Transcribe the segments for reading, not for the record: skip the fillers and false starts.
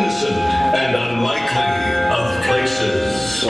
innocent and unlikely of places.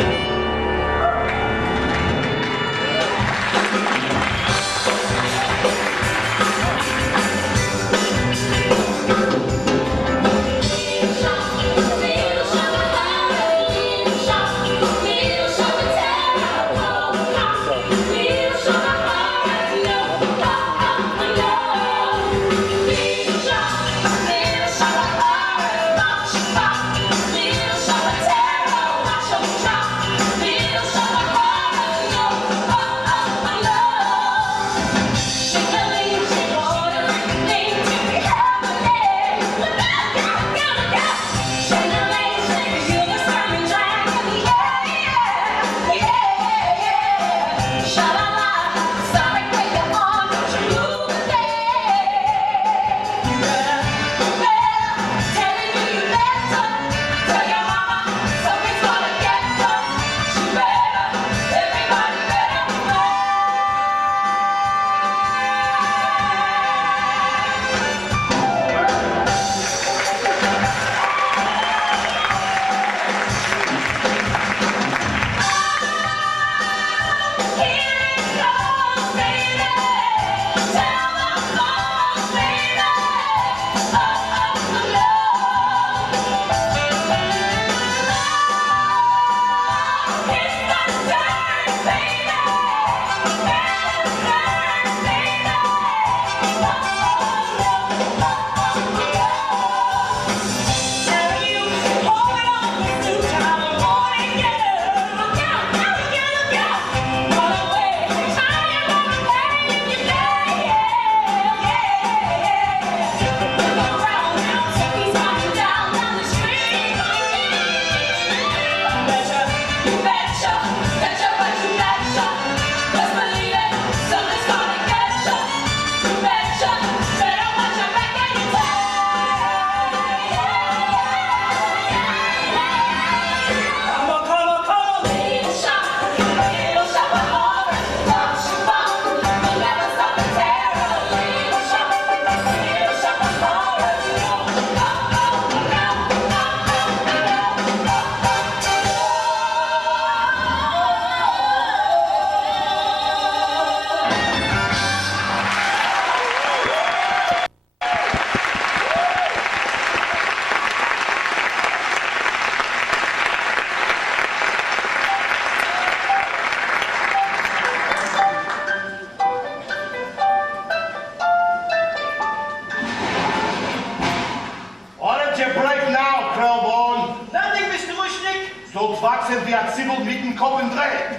Wachsen wie ein Zibbel mit dem Kopf im Dreh.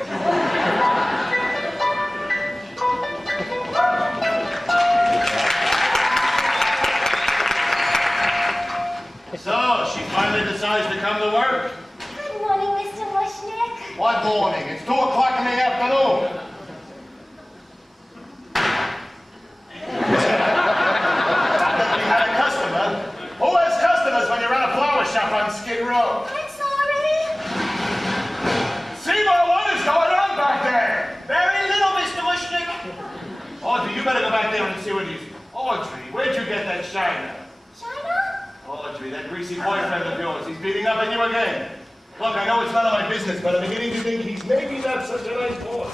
So, she finally decides to come to work. Good morning, Mr. Mushnik. What morning? It's 2 o'clock in the afternoon. We had a customer. Who has customers when you run a flower shop on Skid Row? I'm sorry. Seymour, what is going on back there? Very little, Mr. Mushnik. Audrey, you better go back there and see what he's... Audrey, where'd you get that shiner? China? Audrey, that greasy boyfriend of yours, he's beating up on you again. Look, I know it's none of my business, but I'm beginning to think he's maybe not such a nice boy.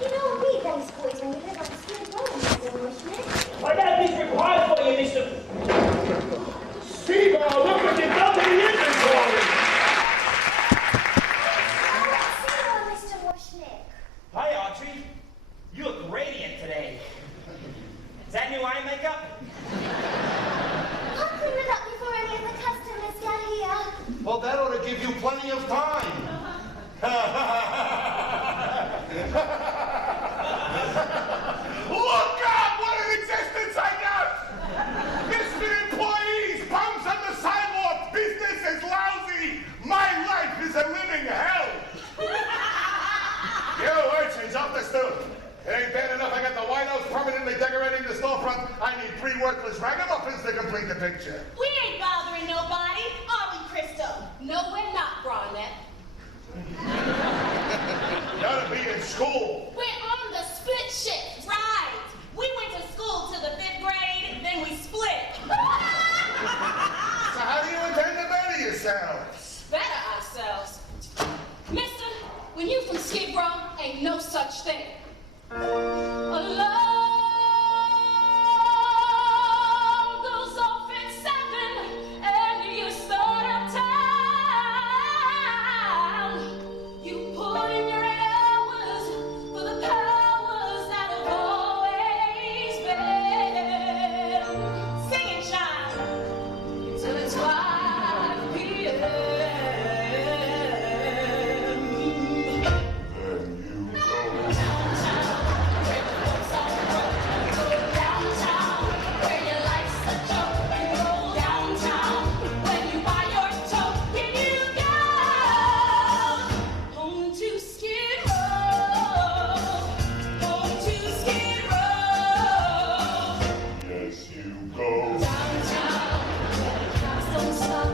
You don't meet nice boys when you live on Skid Row, Mr. Mushnik. I got this report for you, Mr. Seymour, look what you've done to the inventory! Seymour, Mr. Mushnik. Hi, Audrey. You look radiant today. Is that new eye makeup? I'll clean it up before any of the customers get here. Well, that ought to give you plenty of time. Look out! What an existence I got! Misfit employees, bums on the sidewalk, business is lousy. My life is a living hell. You urchins up the stoop. It ain't bad enough I got the White House permanently decorating the storefront. I need 3 worthless ragamuffins to complete the picture. We ain't bothering nobody, are we, Crystal? No, we're not, Ronnette. ourselves. Better ourselves. Mister, when you from Skid Row, ain't no such thing. Alarm goes off at 7, and you start uptown. You put in your 8 hours for the powers that have always been. Sing it, child, till it's 5 p.m. Then you go. Downtown, where your life's a joke. You go downtown, when you buy your token, you go home to Skid Row, home to Skid Row. Yes, you go. Downtown, where the cops don't stop.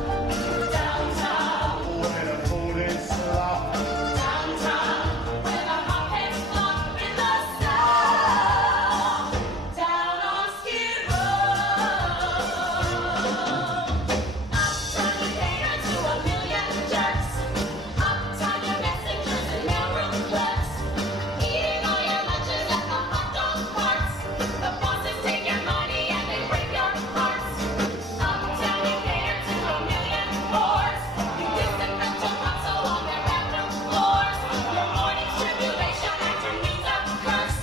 Downtown, Where the food is slop. downtown, where the hopheads flop in the snow. Down on Skid Row. Uptown, you cater to a million jerks. Uptown, your messengers and mailroom clerks. Eating all your lunches at the hot dog carts. The bosses take your money and they break your hearts. Uptown, you cater to a million whores. You disinfect your console on their bathroom floors. Your morning's tribulation and your needs a curse.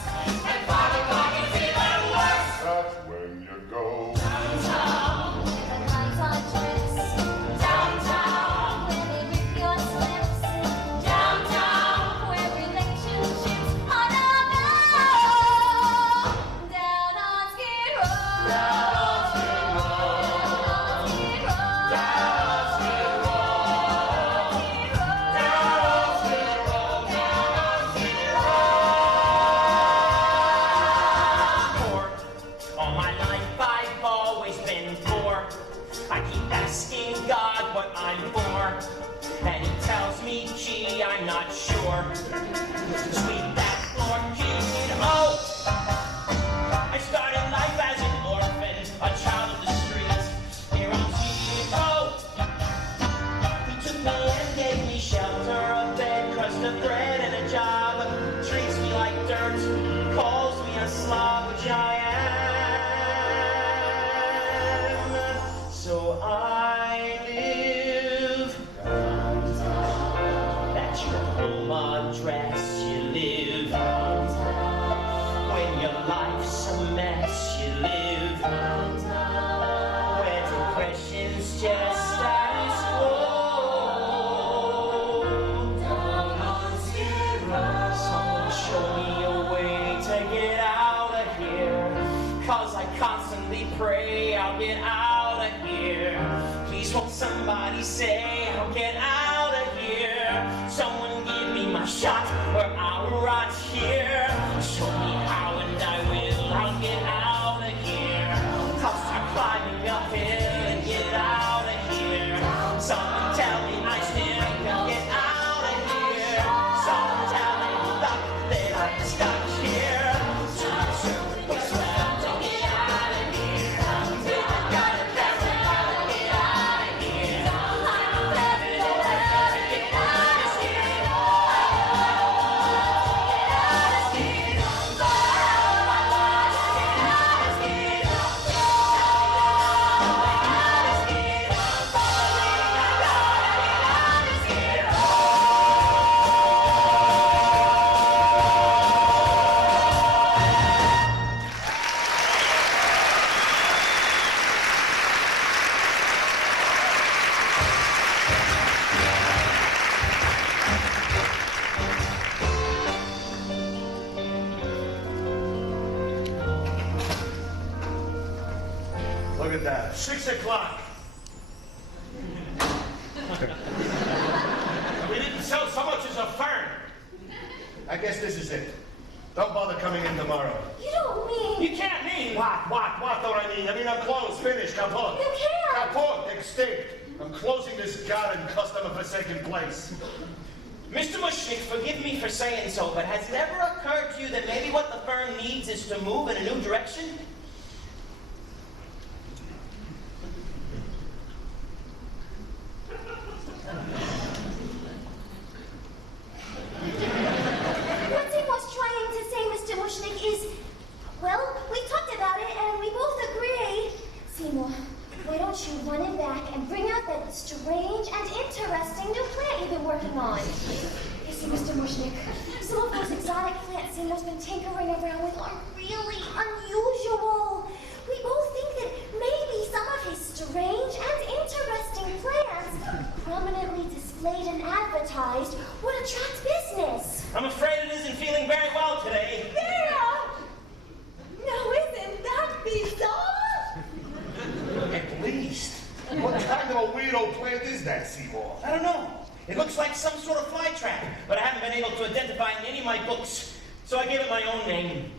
And Friday party's even worse. That's when you go. Downtown, where the guys are tricks. Downtown, where they rip your slips. Downtown, where relationships are no go. Down on Skid Row. Down on Skid Row. Down on Skid Poor. All my life I've always been poor. I keep asking God what I'm for, and He tells me, gee, I'm not sure. Sweep that floor, kid. Oh, I started life as an orphan, a child of the streets. Here on Skid Row. He took me and gave me shelter, a bed, crust of bread, and a job. Treats me like dirt, calls me a slob, which I am. So I live. That's your home address, you live. When your life's a mess, you live. Where depression's just status quo. Someone show me a way to get out of here. 'Cause I constantly pray I'll get out of here. Please won't somebody say I'll get out of here. Someone give me my shot or I'll rot here. Show me how and I will. I'll get out of here. I'll start climbing uphill and get out of here. Someone tell me I still can get out of here. Someone tell me that I'm stuck here. What's left to get out of here? Gotta get out of here. Look at that. 6 o'clock. We didn't sell so much as a fern. I guess this is it. Don't bother coming in tomorrow. You don't mean... You can't mean. What don't I mean? I mean, I'm closed, finished, kaput. You can't. Kaput, extinct. I'm closing this garden customer for second place. Mr. Mushnik, forgive me for saying so, but has it ever occurred to you that maybe what the firm needs is to move in a new direction? and bring out that strange and interesting new plant you've been working on. You see, Mr. Mushnik, some of those exotic plants Seymour's been tinkering around with are really unusual. We both think that maybe some of his strange and interesting plants, prominently displayed and advertised, would attract business. I'm afraid it isn't feeling very well today. Yeah! Now isn't that bizarre? At least. What kind of a weirdo plant is that, Seymour? I don't know. It looks like some sort of fly trap, but I haven't been able to identify it in any of my books, so I gave it my own name.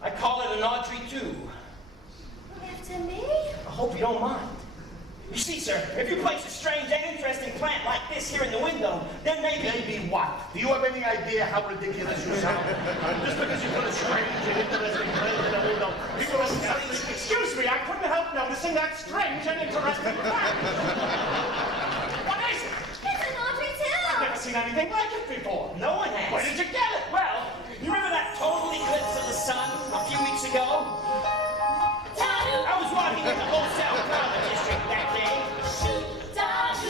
I call it an Audrey 2. After me? I hope you don't mind. You see, sir, if you place a strange and interesting plant like this here in the window, then maybe... Maybe what? Do you have any idea how ridiculous you sound? Just because you put a strange and interesting plant in the window, people don't suddenly... Excuse me, I couldn't help noticing that strange and interesting plant. What is it? It's an Audrey I've never 2! seen anything like it before. No one has. Where did you get it? Well, you remember that total eclipse of the sun a few weeks ago? I was walking in the wholesale Carla district that day,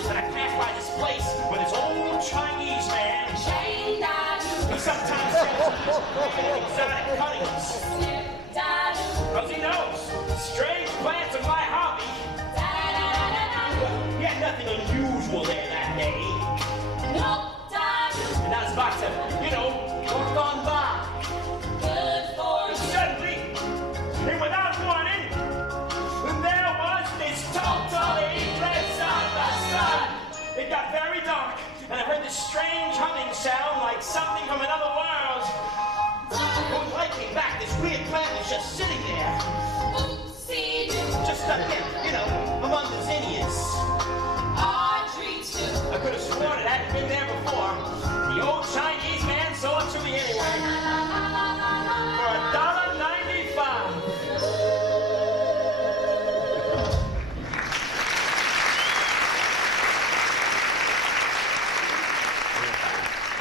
and I passed by this place with this old Chinese man. He sometimes sells exotic cuttings. Because he knows strange plants are my hobby. He had nothing unusual there that day. And I was about to, walk on by. Suddenly, and without warning, there was this totally eclipse of the sun. It got very dark, and I heard this strange humming sound like something from another world. When I came back, this weird plant was just sitting there. Just stuck in, among the zinnias. I could have sworn it hadn't been there before. The old Chinese man sold it to me anyway. For $1.95.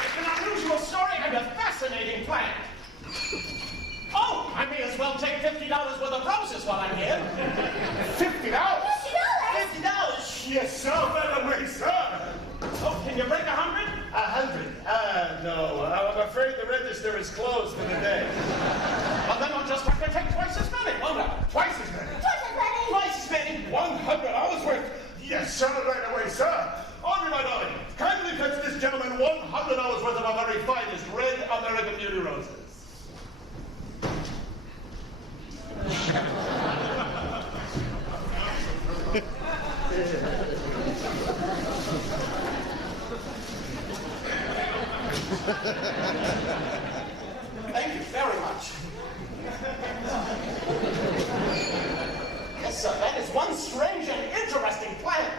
It's an unusual story and a fascinating plant. Oh, I may as well take $50 worth of roses while I'm here. $50? $50? Yes, sir. By the way, sir. Oh, can you break 100? 100? No. I'm afraid the register is closed for the day. Well, then I'll just have to take twice as many, won't I? Twice as many. Twice as many. $100 worth. Yes, sir. Right away, sir. Audrey, my darling, kindly fetch this gentleman $100 worth of our very finest red American Beauty roses. Thank you very much. Yes, sir, that is one strange and interesting plant.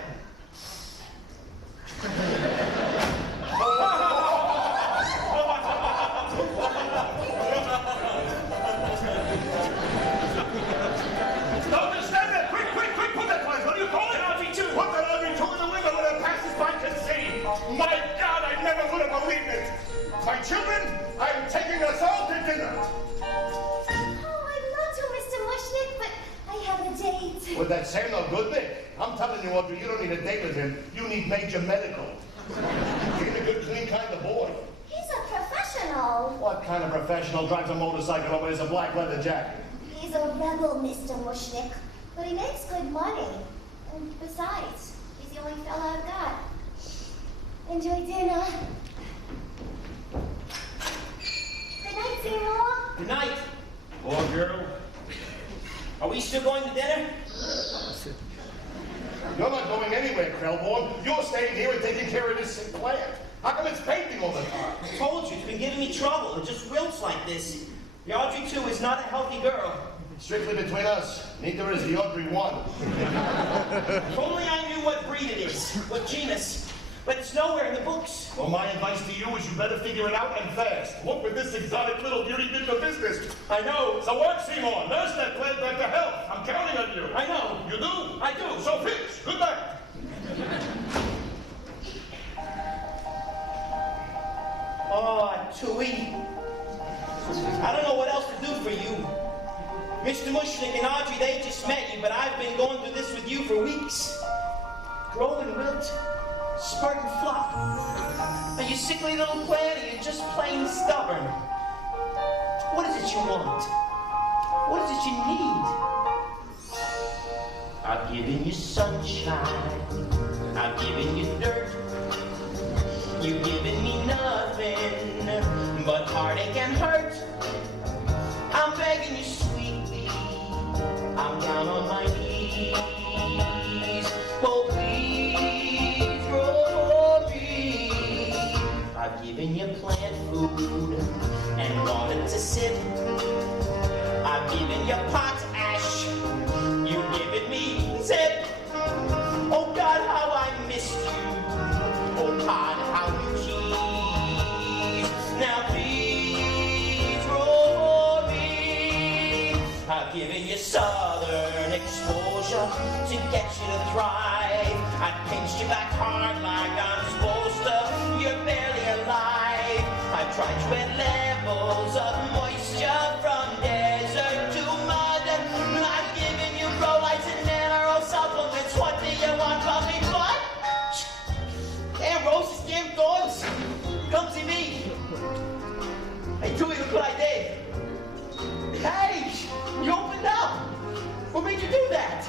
Don't stand there! Quick, put that place! What do you call it? Audrey 2. Put that Audrey 2 in the window when it passes by can see! My God, I never would have believed it! My children, I'm taking us all to dinner! Oh, I'd love to, Mr. Mushnik, but I have a date. Would that say no good, Nick? I'm telling you, Audrey, you don't need a date with him. You need major medical. He's a good, clean kind of boy. He's a professional. What kind of professional drives a motorcycle and wears a black leather jacket? He's a rebel, Mr. Mushnik, but he makes good money. And besides, he's the only fella I've got. Enjoy dinner. Good night, Seymour. Good night. Poor girl. Are we still going to dinner? You're not going anywhere, Krelborn. You're staying here and taking care of this sick plant. How come it's painting all the time? I told you, it's been giving me trouble. It just wilts like this. The Audrey 2 is not a healthy girl. Strictly between us, neither is the Audrey 1. If only I knew what breed it is, what genus. But it's nowhere in the books. Well, my advice to you is you better figure it out and fast. What with this exotic little beauty did the business? I know. So work, Seymour. Nurse that plant back to health. I'm counting on you. I know. You do? I do. So fix. Good night. Oh, Tui. I don't know what else to do for you. Mr. Mushnik and Audrey, they just met you, but I've been going through this with you for weeks. grow and wilt, spurt and flop. Are you sickly little plant, or you just plain stubborn? What is it you want? What is it you need? I've given you sunshine, I've given you dirt. You've given me nothing but heartache and hurt. I'm begging you sweetly, I'm down on my knees. Oh, please grow me. I've given you plant food and water to sip. I've given you pot ash, you've given me zip. Oh God, how I missed you. Oh God, how you tease. Now please roll me. I've given you southern exposure to get you to thrive. I pinched you back hard like I'm supposed to. You're barely alive. I tried to add levels of moisture from desert to mud. I've given you brolites and mineral supplements. What do you want from me, bud? Damn roses, damn thorns. Come see me. Hey, Julie, look what I did. Hey, you opened up. What made you do that?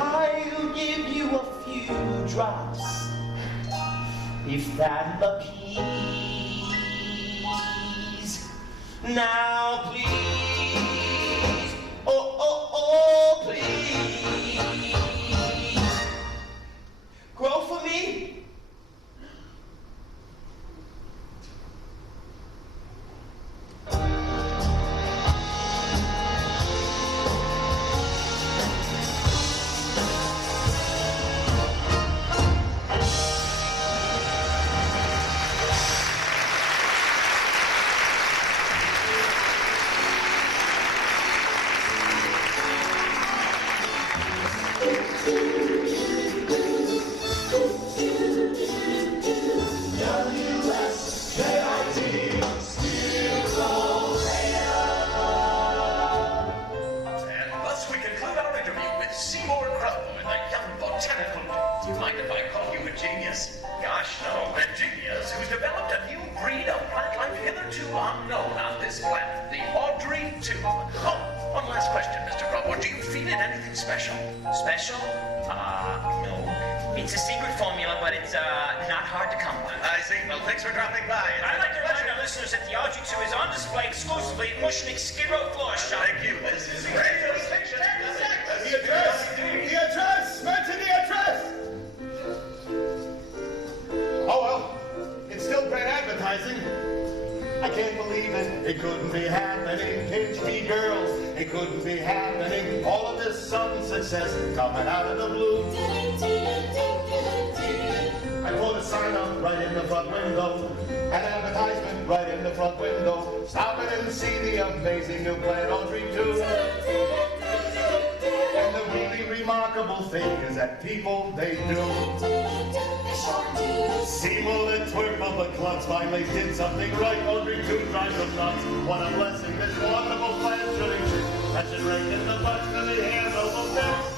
I'll give you a few drops, if that appease. Now please, oh, please, grow for me. And thus we conclude our interview with Seymour Krelborn, the young botanical. Do you mind if I call you a genius? Gosh, no, a genius who's developed a new breed of plant life hitherto unknown on this planet, the Audrey 2. Oh, one last question, Mr. Krelborn. Do you feed it anything special? Special? No. It's a secret formula, but it's not hard to come by. I see. Well, thanks for dropping by. I'd like to remind our listeners that the Audrey 2 is on display exclusively at Mushnik's Skid Row Floor Shop. Thank you. This is great. The address! The address! Mention the address! Oh well, it's still great advertising. I can't believe it. It couldn't be happening. Pinch me, girls. It couldn't be happening. All of this sudden success coming out of the blue. I put a sign up right in the front window. An advertisement right in the front window. Stop it and see the amazing new plant Audrey 2. And the really remarkable thing is that people, they do. Seymour, the twerp of the clubs, finally did something right. Audrey 2 drives them nuts. What a blessing this wonderful plant should exist. That should rake in the butt to the hands of the best.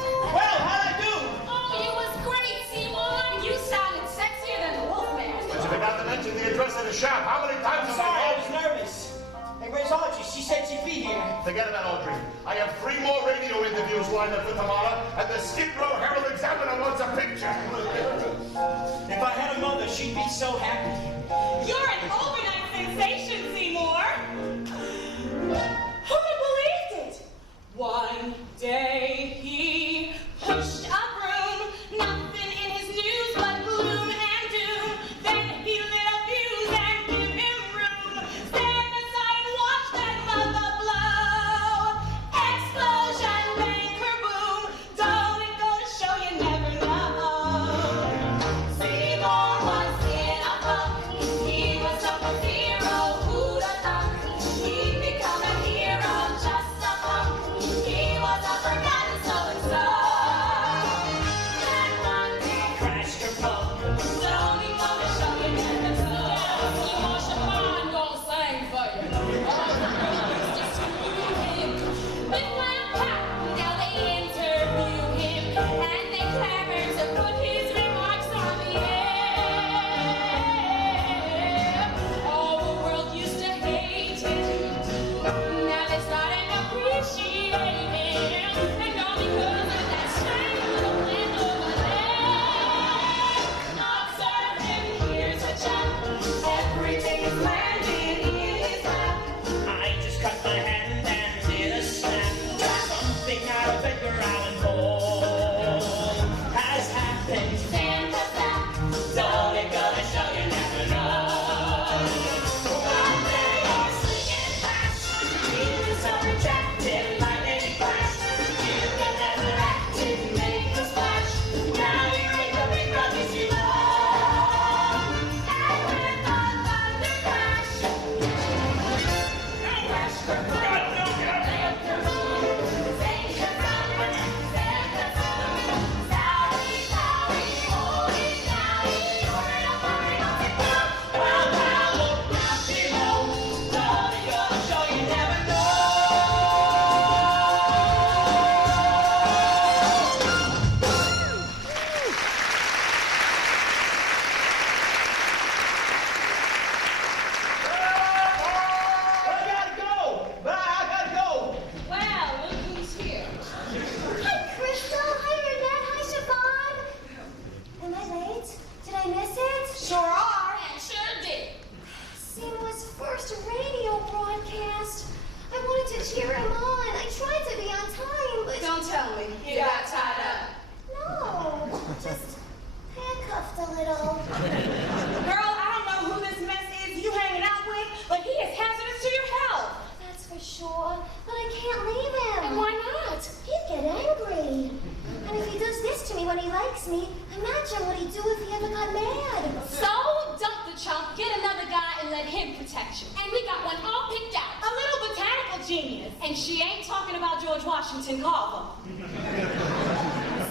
likes me, imagine what he'd do if he ever got mad. So, dump the chump, get another guy, and let him protect you. And we got one all picked out. A little botanical genius. And she ain't talking about George Washington Carver.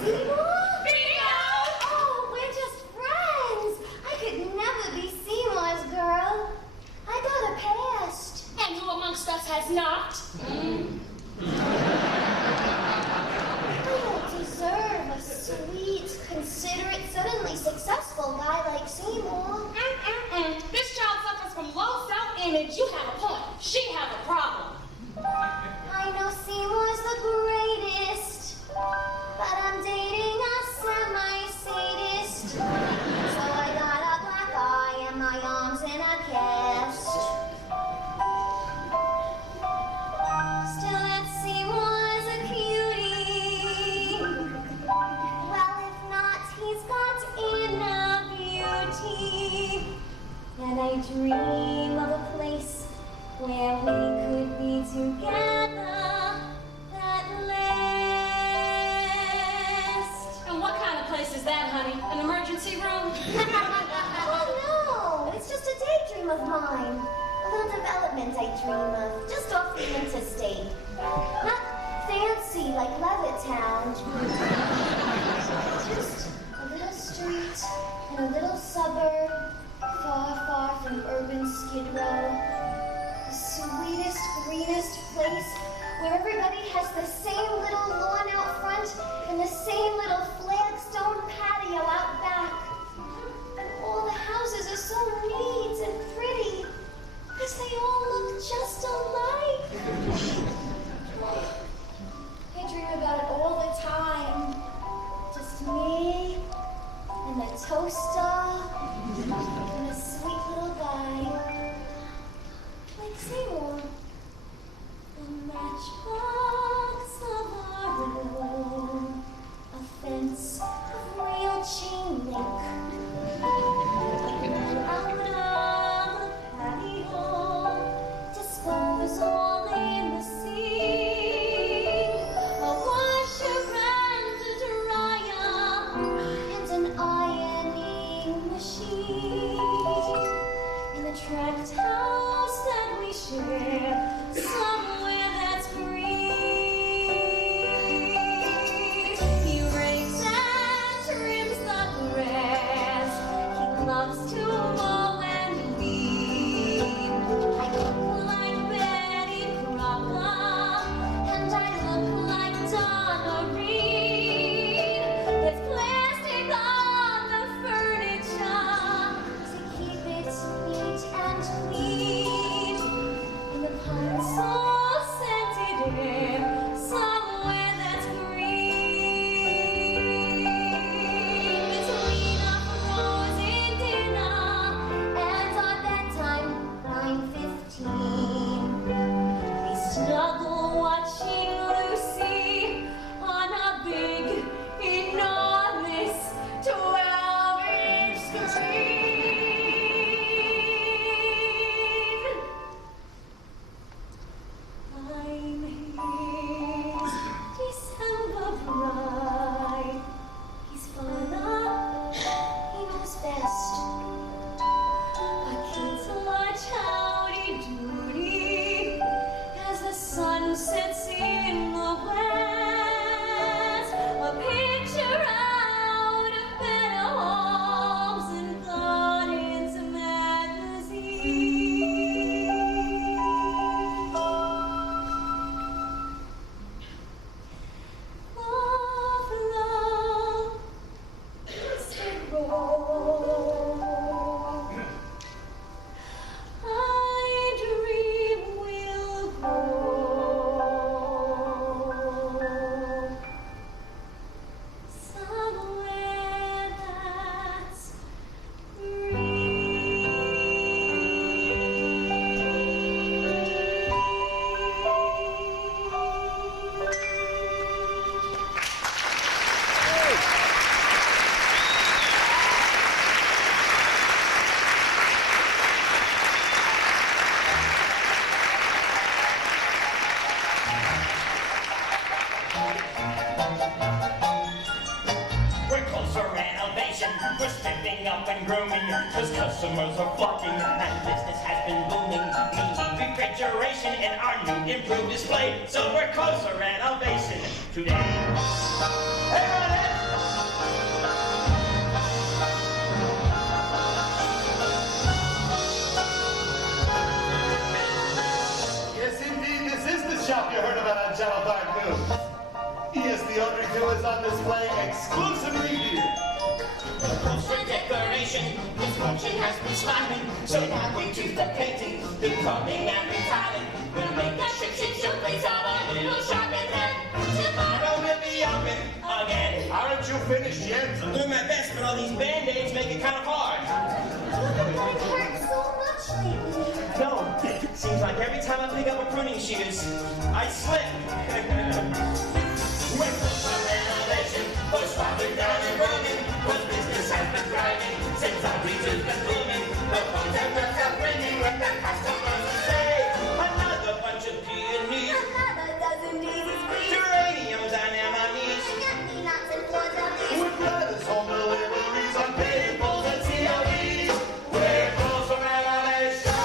Seymour? Bingo! Oh, we're just friends. I could never be Seymour's girl. I got a past. And who amongst us has not? I don't deserve a sweet, considerate, suddenly successful guy like Seymour. This child suffers from low self-image. You have a point. She has a problem. I know Seymour's the greatest, but I'm dating a semi-sadist. So I got a black eye and my arms in a cast. Still, that Seymour's a cutie. Well, if not, he's got inner beauty. And I dream of a place where we could be together at last. And what kind of place is that, honey? An emergency room? Oh no, it's just a daydream of mine. A little development I dream of, just off the interstate. Not fancy like Levittown. Just a little street in a little suburb, far, far from urban Skid Row. The sweetest, greenest place where everybody has the same little lawn out front and the same little flagstone patio out back. And all the houses are so neat and pretty because they all look just alike. I dream about it all the time. Just me and the toaster and a sweet little guy. Like Seymour. The matchbox of our room. A fence of real chain link. Out of the patio. Disposal in the sink. A washer and a dryer. And an ironing machine. In the tract house that we share, somewhere that's green. He rakes and up and grooming, cause customers are flocking and business has been booming. Needing refrigeration in our new improved display, so we're close for renovation today. Hey, Ronnette! Yes, indeed, this is the shop you heard about on Channel 5 News. Yes, the Audrey 2 is on display exclusively here. For decoration, this function has been smiling, so now we do the painting, the carving and retiling. We'll make the show place of our little shop, and then tomorrow we'll be open again. Aren't you finished yet? I'm doing my best, but all these band-aids make it kind of hard. You've been getting hurt so much lately. No, seems like every time I pick up a pruning shears, I slip. We're close for renovation, for swapping down and running, cause business has been thriving since Audrey 2's been booming. The phones and bells are ringing with the customers who say, another bunch of peonies, Another dozen daisies, please. geraniums and anemones. Nuts and floors of these. With lettuce, home deliveries, unpaid bills and COEs. We're close for renovation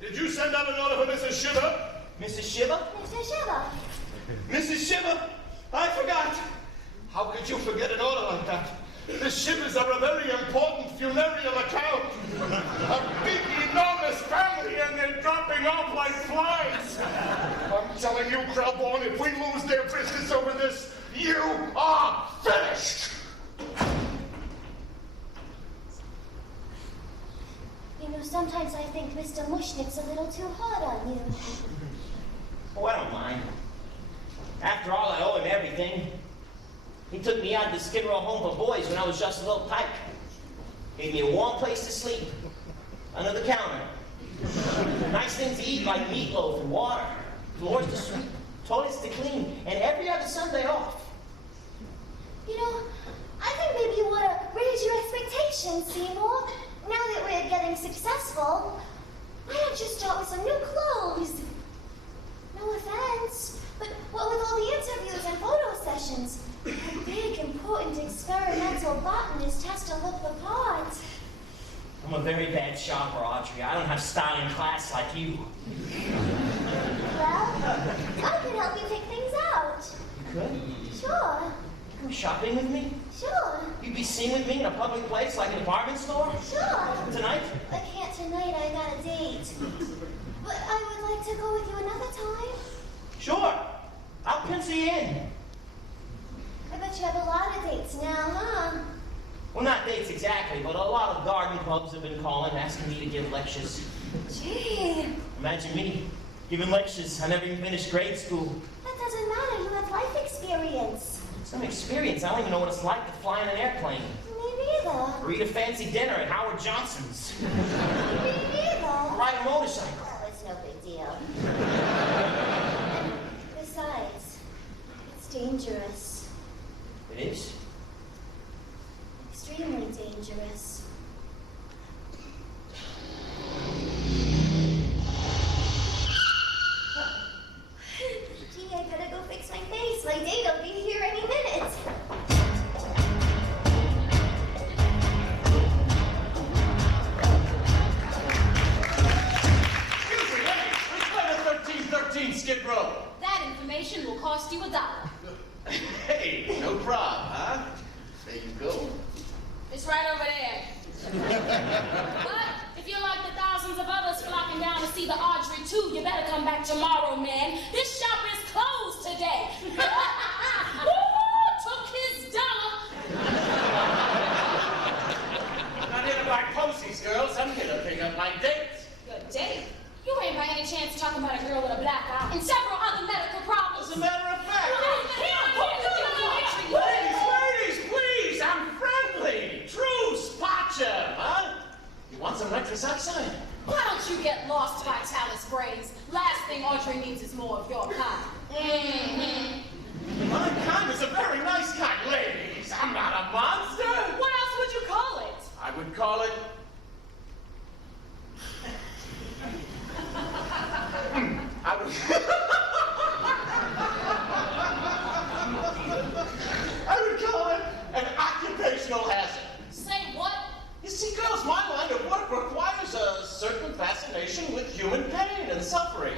Did you send out an order for Mrs. Shiver? Mrs. Shiver? Mr. Shiva. Mrs. Shiver? I forgot. How could you forget an order like that? The Shivers are a very important funereal account. A big, enormous family, and they're dropping off like flies. I'm telling you, Krelborn, if we lose their business over this, you are finished. You know, sometimes I think Mr. Mushnik's a little too hard on you. Oh, I don't mind. After all, I owe him everything. He took me out to Skid Row Home for Boys when I was just a little tyke. Gave me a warm place to sleep, under the counter. Nice things to eat like meatloaf and water, floors to sweep, toilets to clean, and every other Sunday off. You know, I think maybe you want to raise your expectations, Seymour. Now that we're getting successful, why don't you start with some new clothes? No offense, but what with all the interviews and photo sessions, a big, important experimental botanist has to look the part. I'm a very bad shopper, Audrey. I don't have styling class like you. Well, I can help you pick things out. You could? Sure, Come shopping with me? sure, You'd be seen with me in a public place like a department store? sure. Tonight? I can't tonight, I got a date. But I would like to go with you another time. Sure. I'll pencil you in. I bet you have a lot of dates now, huh? Well, not dates exactly, but a lot of garden clubs have been calling, asking me to give lectures. Gee, Imagine me giving lectures. I never even finished grade school. that doesn't matter. You have life experience. Some experience. I don't even know what it's like to fly in an airplane. Me neither. Or eat a fancy dinner at Howard Johnson's. Me neither. Or ride a motorcycle. Oh, it's no big deal. Besides, it's dangerous. It is? Extremely dangerous. Gee, I gotta go fix my face. My date'll be here any minute. Excuse me, lady. Which way to 1313 Skid Row? That information will cost you $1. Hey, no problem, huh? There you go. It's right over there. But if you're like the thousands of others flocking down to see the Audrey 2, you better come back tomorrow, man. This shop is closed today. Woo-hoo, took his dollar. I'm not here to buy posies, girls. I'm here to pick up my dates. Your date? You ain't by any chance talking about a girl with a black eye and several other medical problems. As a matter of fact. Ladies, please, I'm friendly. Truce, pacha, huh? You want some nitrous oxide? Why don't you get lost, Vitalis brains? Last thing Audrey needs is more of your I would call it an occupational hazard. Say what? You see, girls, my line of work requires a certain fascination with human pain and suffering.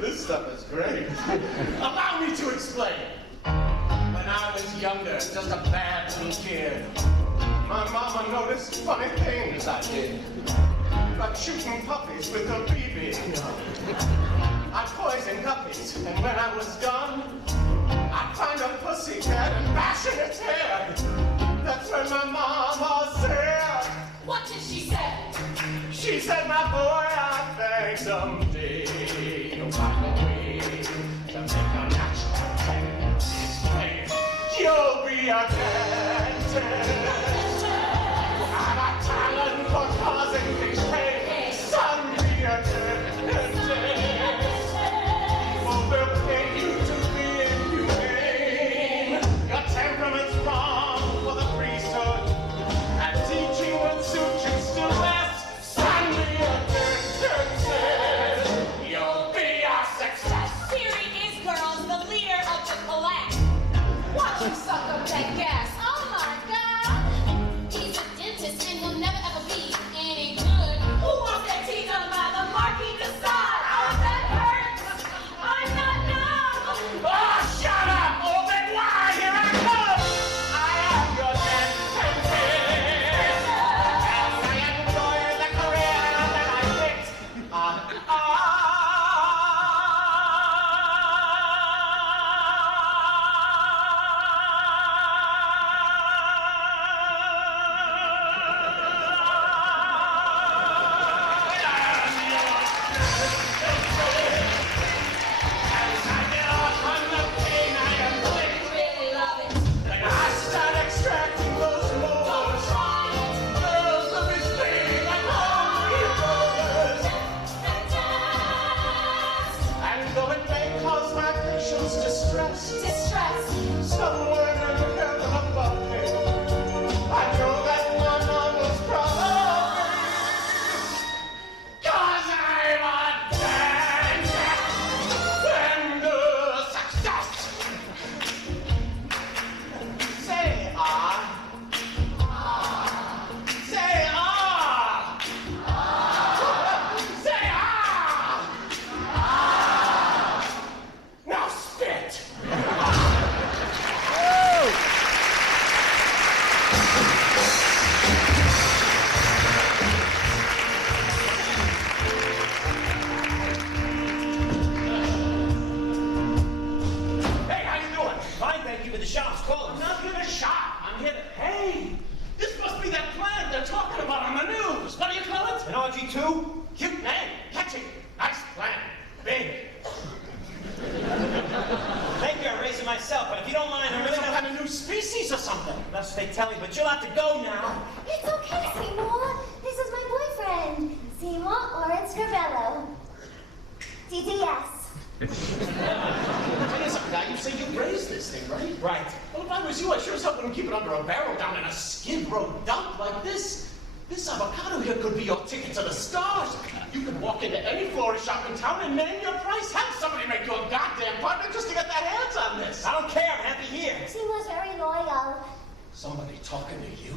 This stuff is great. Allow me to explain. When I was younger, just a bad little kid, my mama noticed funny things I did. Like shooting puppies with a BB. I poisoned puppies, and when I was done, I'd find a pussycat and bash in its head. That's when my mama said, What did she say? she said, my boy, I think someday you'll find a way to make a natural play. You'll be a dentist. Have a talent for causing things pain. Son, be a dentist. Oh, they'll pay you to be inhumane. Your temperament's wrong for the priesthood, and teaching would suit you still less. Son, be a dentist. You'll be a success. Here he is, girls, the leader of the collapse. Watch him suck up that gas. Oh my God! He's a dentist and he'll never ever be any good. Who wants their teeth done by the Marquis de Sade? Oh, that hurts! I'm not numb! Oh, shut up! Oh, then why? Here I come! I am your dentist! And I enjoy the career that I picked. Really love it. I start extracting those Don't molars. try it. Girls of his thing and hungry rollers. And though it may cause my patients distress, Distress. somewhere in heaven above me, I know that my mama's proud of me. 'Cause I'm a dentist and a success. Say ah. Say ah. Say ah. Now spit. Hey, how you doing? Fine, thank you, but the shop's closed. I'm not here to shop. I'm here to... Hey, this must be that plant they're talking about on the news. What do you call it? And Audrey, too? Cute name. Catchy. Nice plant. Big. Thank you, I raised it myself, but if you don't mind, I'm really Some gonna... kind of new species or something. That's what they tell me, but you'll have to go now. It's okay, Seymour. This is my boyfriend, Seymour Krelborn. DDS. Tell you something, guy. You say you raised this thing, right? Right. Well, if I was you, I sure as hell wouldn't keep it under a barrel down in a skid row dump like this. This avocado here could be your ticket to the stars. You could walk into any florist shop in town and name your price. Have somebody make you a goddamn partner just to get their hands on this. I don't care, I'm happy here. Seymour's very loyal. Somebody talking to you?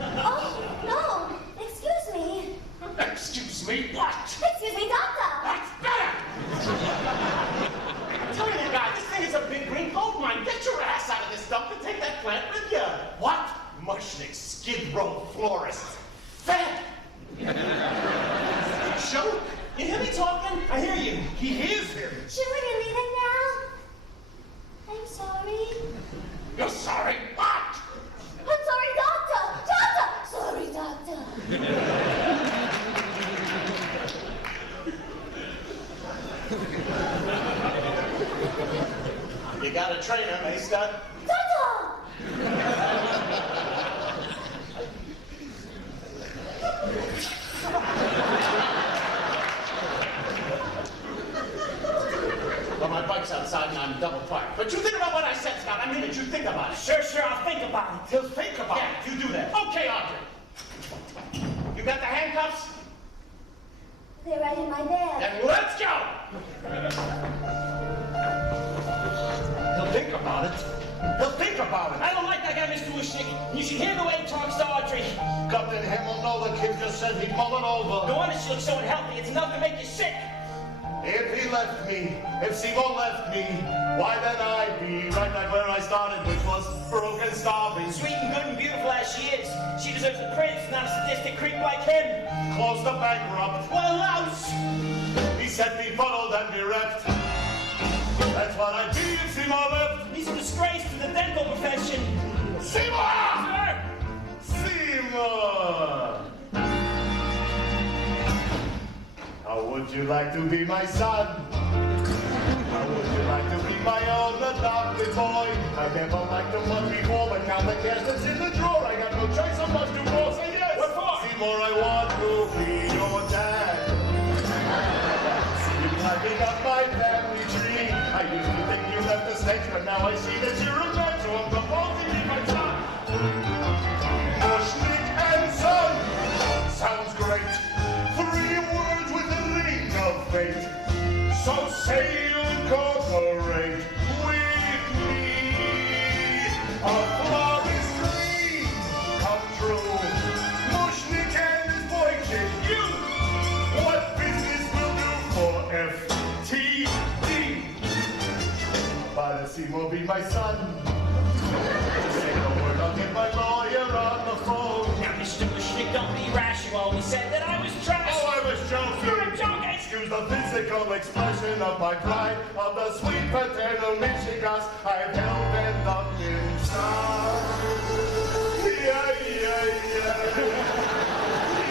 Oh, no. Excuse me. Excuse me, what? Excuse me, doctor. That's better! I'm telling you guys, this thing is a big green gold mine. Get your ass out of this dump and take that plant with you. What? Mushnik, skid row florist. Fat! Joke? You hear me talking? I hear you. He hears him. Should we be leaving now? I'm sorry. You're sorry? What? I'm sorry, doctor. Doctor. Sorry, doctor. You got a trainer, eh, stud? Doctor. Well, my bike's outside and I'm double parked. But you think about what I said, Scott. I mean it. You think about it. Sure, I'll think about it. He'll think about Yeah, it. you do that. Okay, Audrey. You got the handcuffs? They're right in my bed. Then let's go! He'll think about it. He'll think about it. I don't like that guy, Mr. Mushnik. You should hear the way he talks to Audrey. God in heaven, no, the kid just said he'd mull it over. No wonder she looks so unhealthy. It's enough to make you sick. If he left me, if Seymour left me, why then I'd be right back where I started, which was broke and starving. Sweet and good and beautiful as she is, she deserves a prince, not a sadistic creep like him. Close to bankrupt. What a louse! He said befuddled and bereft. That's what I'd be if Seymour left. He's a disgrace to the dental profession. Seymour! Sir! Seymour! How would you like to be my son? How would you like to be my own adopted boy? I never liked him much before, but now the cash that's in the drawer, I got no choice, I must do more. Say yes! What for? Seymour, I want to be your dad. See you climbing up my family tree. I used to think you left the States, but now I see that you're a man, so I'm proposing to be my son. Mushnik and son! Sounds great. 3 words with a ring of fate. So say you incorporate with me. A flawless dream come true. Mushnik and his boy kid, you. What business will do for FTD? But Seymour be my son. Say no word, I'll get my lawyer on the phone. Now, Mr. Mushnik, don't be rash. You only said that I was trash. Oh, I was joking. You're joking. Excuse the physical expression of my pride, of the sweet paternal Michigas I've held and up inside. Yeah, yeah, yeah.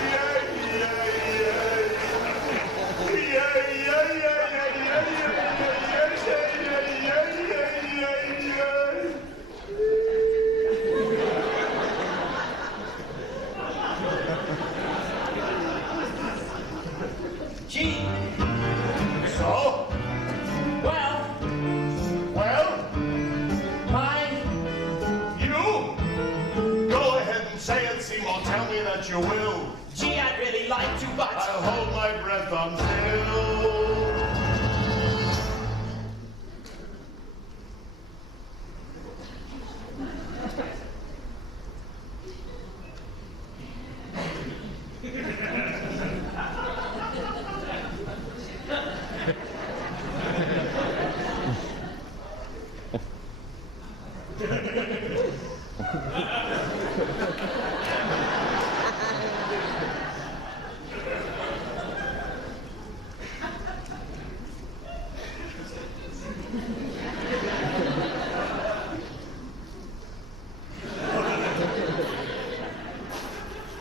Yeah, yeah, yeah. Yeah, yeah, yeah, yeah, yeah, Gee. So? Well, You? Go ahead and say it, Seymour. Tell me that you will. gee, I'd really like to, but... I'll hold my breath until...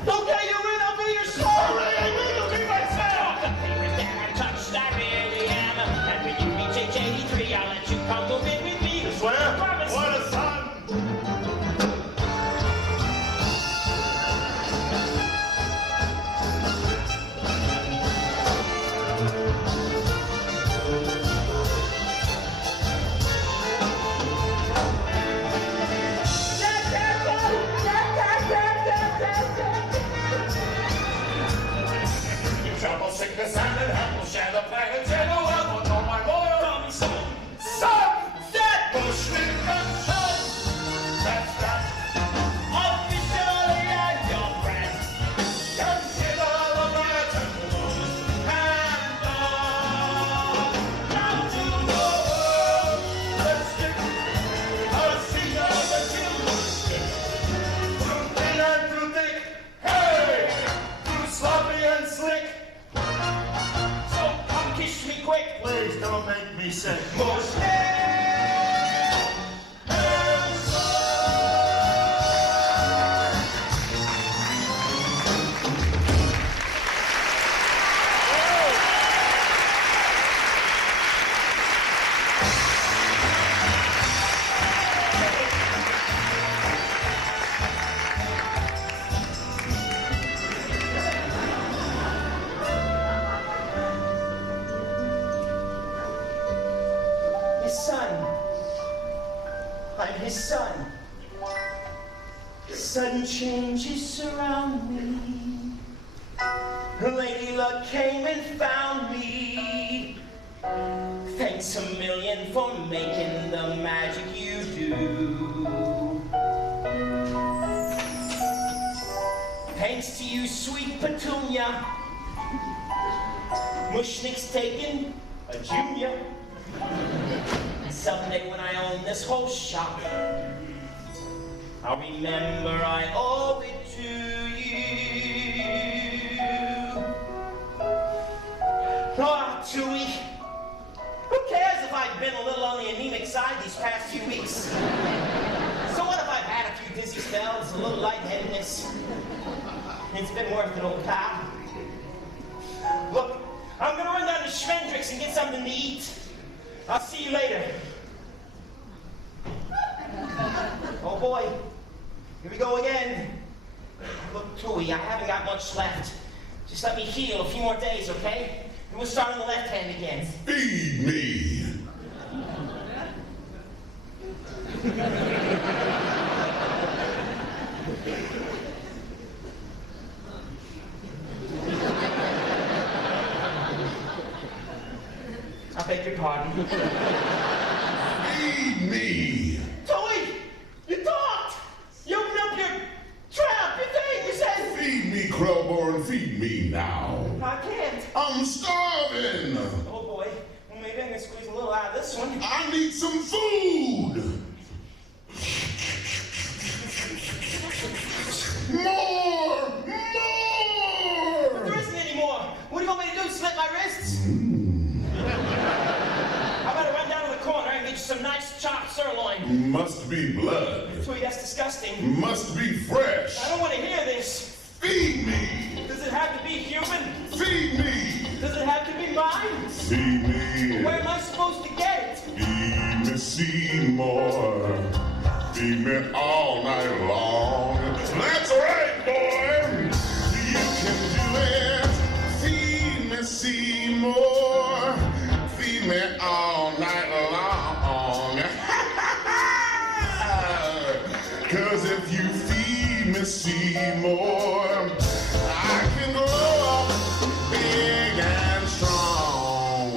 Okay, you're in, I'll be your sorry. I will be myself. The papers that I touched, I really am. And when you reach age 83, I'll let you come move in with me. Swear? Promise. What a son! Trouble, sickness, and in health will share the planet, share the world, will know my loyal Call me son. son! Dad! Mushnik and son! That's that. Officially, I'm your friend. Consider the matter closed and done. Down to the world, let's stick a singer that you stick. Through thin and through thick, hey! Through sloppy and slick. So come kiss me quick. Please don't make me sick. His son. I'm his son. Sudden changes surround me. Lady luck came and found me. Thanks a million for making the magic you do. Thanks to you, sweet Petunia. Mushnik's taking a junior. Someday when I own this whole shop, I'll remember I owe it to you. Oh, Tui. Who cares if I've been a little on the anemic side these past few weeks? So what if I've had a few dizzy spells, a little lightheadedness? It's been worth it, old pal. Look, I'm gonna run down to Schmendrick's and get something to eat. I'll see you later. Oh boy, here we go again. Look, Tui, I haven't got much left. Just let me heal a few more days, okay? And we'll start on the left hand again. Feed me. I beg your pardon. Feed me. Tui, you talked! You opened up your trap, your thing, you said... Feed me, Krelborn. Feed me now. I can't. I'm starving. Oh boy, well maybe I can squeeze a little out of this one. I need some food. More! But there isn't any more. What do you want me to do, slit my wrists? I better run down to the corner and get you some nice chopped sirloin. Must be blood. Tui, that's disgusting. Must be fresh. I don't want to hear this. Feed me. Does it have to be human? Feed me. Does it have to be mine? Feed me. Where am I supposed to get it? Feed me, Seymour. Feed me all night long. That's right, boy. You can do it. Feed me, Seymour. Feed me all night long. 'Cause if you feed me, Seymour, I can grow up big and strong.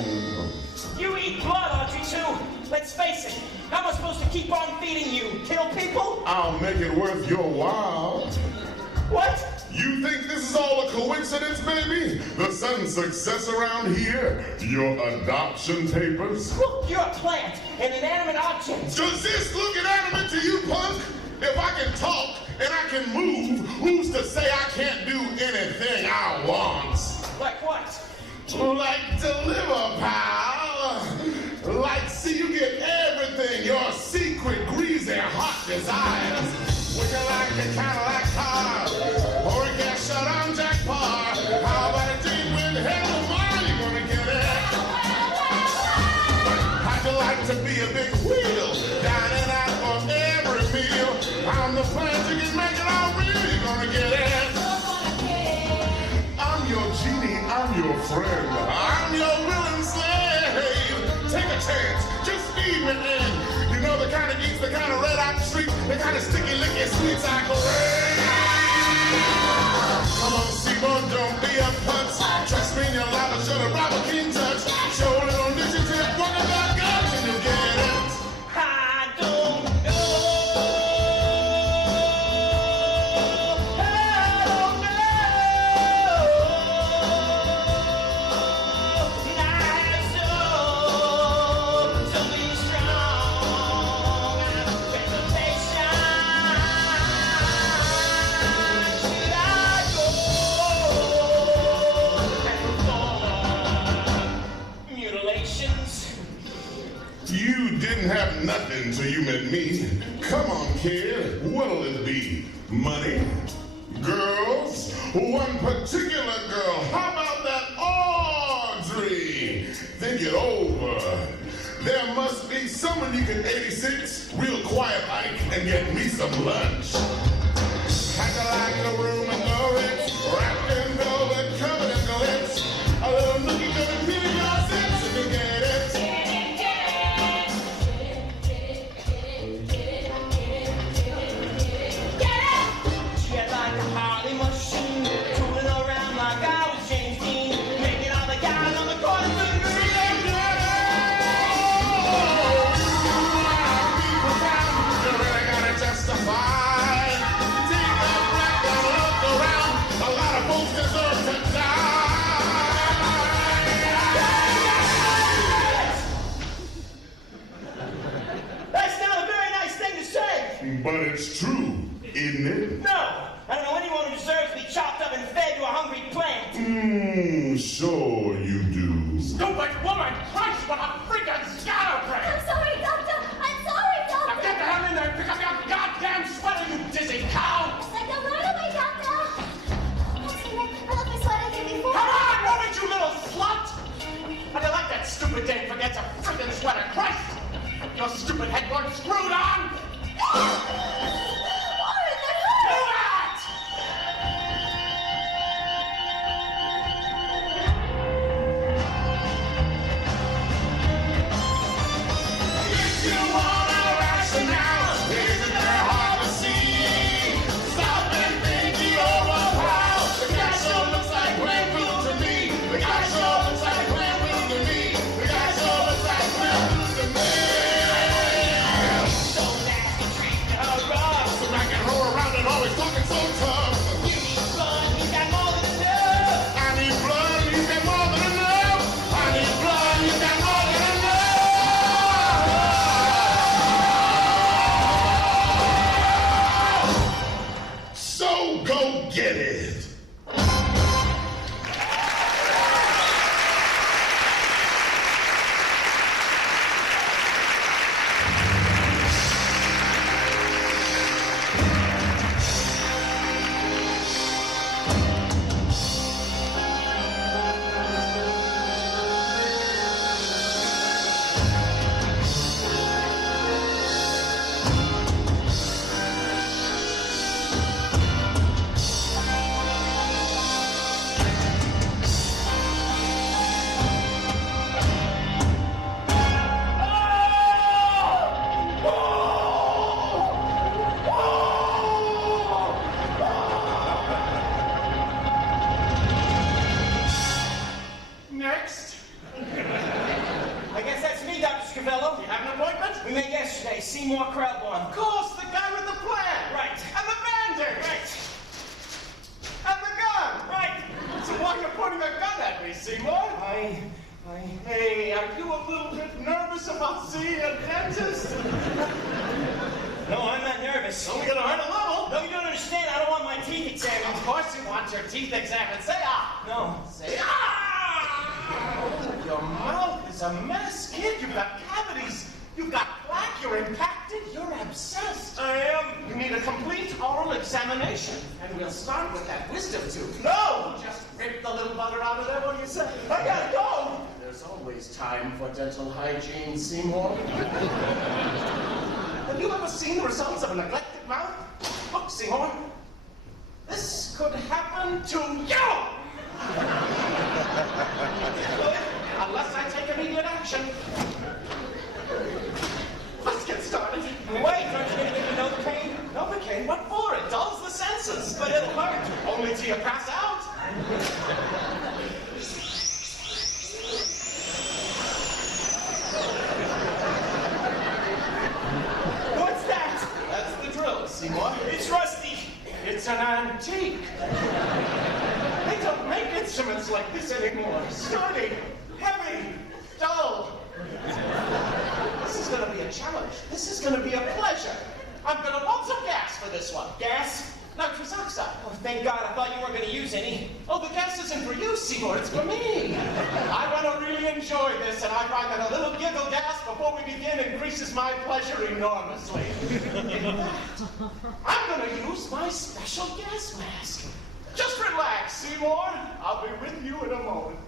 You eat blood, Audrey, too. Let's face it. How am I supposed to keep on feeding you? Kill people? I'll make it worth your while. What? You think this is all a coincidence, baby? The sudden success around here? Your adoption papers? Look, you're a plant, an inanimate object. Does this look inanimate to you, punk? If I can talk and I can move, who's to say I can't do anything I want? Like what? Like deliver, pal. Like see you get everything, your secret, greasy, hot desires. Would you like a Cadillac car? Or a gas shut on jackpot? How about a date with hell of mine? You gonna get it? How'd you like to be a big wheel? Dining out for every meal. I'm the plan to get make it all real. You gonna get it? I'm your genie, I'm your friend. I'm your willing slave. Take a chance, just feed me in. You know the kind of geeks, the kind of red out the street, the kind of sticky, licky, sweet I crave. Come on, Seymour, don't be a putz. Trust me, your lava should have Robert King touch. Show a little initiative, walk about guns, and you'll get it. I don't know. I don't know. Nice to be strong. Presentation. Should I go and perform mutilations? You didn't have nothing till you met me. Come on, kid, what'll it be? Money? Girls? One particular girl. How about that Audrey? Think it over. There must be someone you can 86, real quiet like, and get me some lunch. Pack like a room in the Ritz, wrapped in velvet, covered in glitz. A little nookie gonna peel your sense if you get it. She had like a Harley machine, tooling around like I was James Dean. it's true, isn't it? No! I don't know anyone who deserves to be chopped up and fed to a hungry plant. Sure you do. Stupid woman! Christ, what a freaking scatterbrain! I'm sorry, Doctor. I'm sorry, Now Doctor. get the hell in there and pick up your goddamn sweater, you dizzy cow! Like the right away, Doctor. What's in it? I left my sweater here before. Come on, move it, you little slut! How do you like that stupid dame forgets a freaking sweater? Christ! Your stupid head weren't screwed on! Orin, that Do hurt! that! If you want a rationale, isn't that hard to see? Stop and think it over, pal. The guy sure looks like Glenville to me. The guy sure looks like Glenville to me. The guy sure looks like Glenville to me. Don't ask me, treat me rough. So I can roll around and always talking so tough. You need blood, you got more than enough. I need blood, you got more than enough. I need blood, you got more than enough. So go get it. Next. I guess that's me, Dr. Scrivello. You have an appointment? We met yesterday, Seymour Krelborn. Of course, the guy with the plan. Right. And the bandage. Right. And the gun. Right. So why are you pointing a gun at me, Seymour? Hey, are you a little bit nervous about seeing a dentist? No, I'm not nervous. Only gonna hurt a little. No, you don't understand. I don't want my teeth examined. Of course you want your teeth examined. Say ah. No. Say ah. Your mouth is a mess, kid. You've got cavities. You've got plaque. You're impacted. You're abscessed. I am. You need a complete oral examination. And we'll start with that wisdom tooth. No! Just rip the little butter out of there. What do you say? I gotta go. There's always time for dental hygiene, Seymour. Have you ever seen the results of a neglected mouth? Look, Seymour. This could happen to you! Unless I take immediate action. Let's get started. Wait, aren't you going to give me Novocaine? Novocaine? What for? It dulls the senses. But it'll hurt. Only till you pass out. What's that? That's the drill, Seymour. It's rusty. It's an antique. They don't make instruments like this anymore. Sturdy, heavy, dull. This is gonna be a challenge. This is gonna be a pleasure. I'm gonna want some gas for this one. Gas? Nitrous oxide. Oh, thank God. I thought you weren't going to use any. Oh, the gas isn't for you, Seymour. It's for me. I want to really enjoy this, and I find that a little giggle gas before we begin increases my pleasure enormously. In fact, I'm going to use my special gas mask. Just relax, Seymour. I'll be with you in a moment.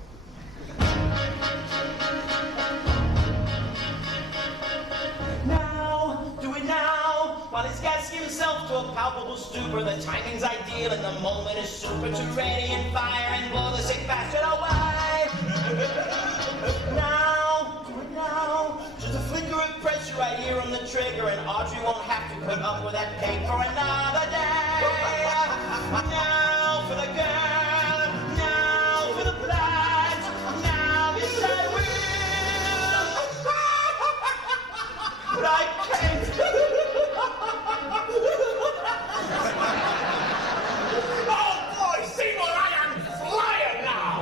Now, do it now, while he's gassing himself to a palpable stupor. The timing's ideal and the moment is super to ready and fire and blow the sick bastard away. Now, do it now. Just a flicker of pressure right here on the trigger, and Audrey won't have to put up with that pain for another day. Now for the girl, now for the blood, now yes I will. But I can't. Oh, boy, Seymour, I am flying now!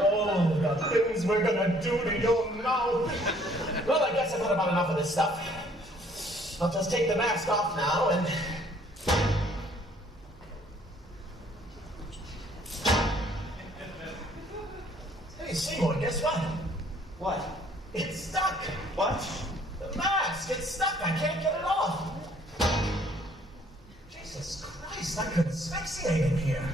Oh, the things we're gonna do to your mouth. Well, I guess I've had about enough of this stuff. I'll just take the mask off now and... Hey, Seymour, guess what? What? It's stuck. What? The mask, it's stuck. I can't get it off. Jesus Christ, I could asphyxiate in here.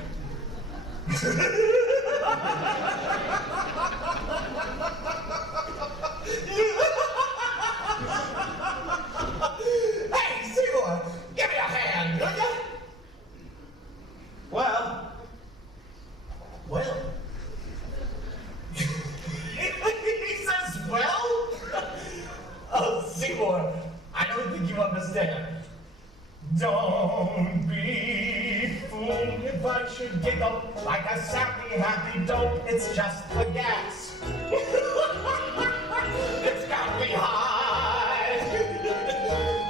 Hey, Seymour, give me a hand, will you? Well. He says, well? Oh, Seymour, I don't think you understand. Don't be fooled if I should giggle like a sappy, happy dope. It's just the gas. It's got me high.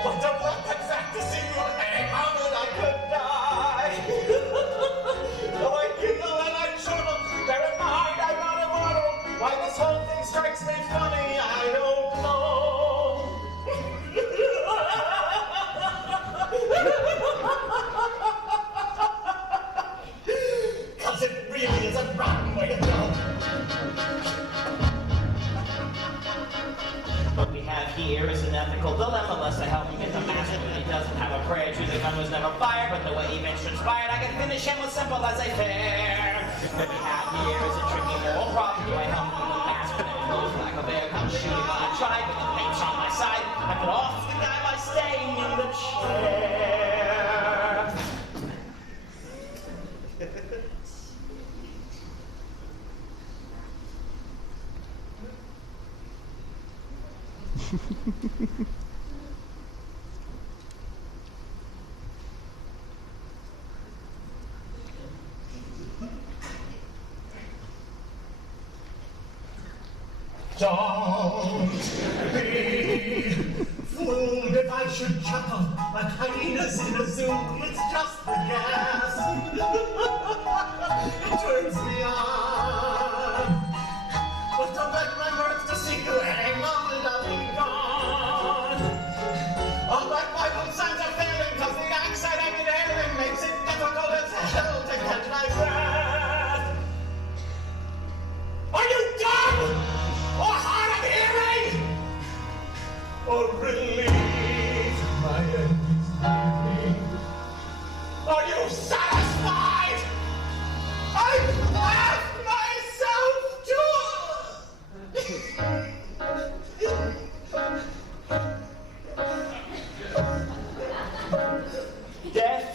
But don't let that fact to see you hang on and I could die. Though I giggle and I chortle, bear in mind I'm not immortal. Why this whole thing strikes me funny, I don't know. Cause it really is a rotten way to go. What we have here is an ethical dilemma. Lest I help him get the master, but he doesn't have a prayer. True, the gun was never fired, but the way events transpired, I can finish him with simple as I fare. What we have here is a tricky moral problem. Do I help him with the mask, but it moves like a bear comes shooting when I try, but the paint's on my side. I could off the guy by staying in the chair. Don't be fooled if I should chuckle like hyenas in a zoo. It's just the gas. It turns me on. But don't let my mirth deceive you any moment I'll be gone. All my vital signs are failing cause the oxide I'm inhaling makes it difficult as hell to catch my breath. Are you dumb? Or hard of hearing? Or relieve my enemies? Are you satisfied? I've laughed myself to... Death.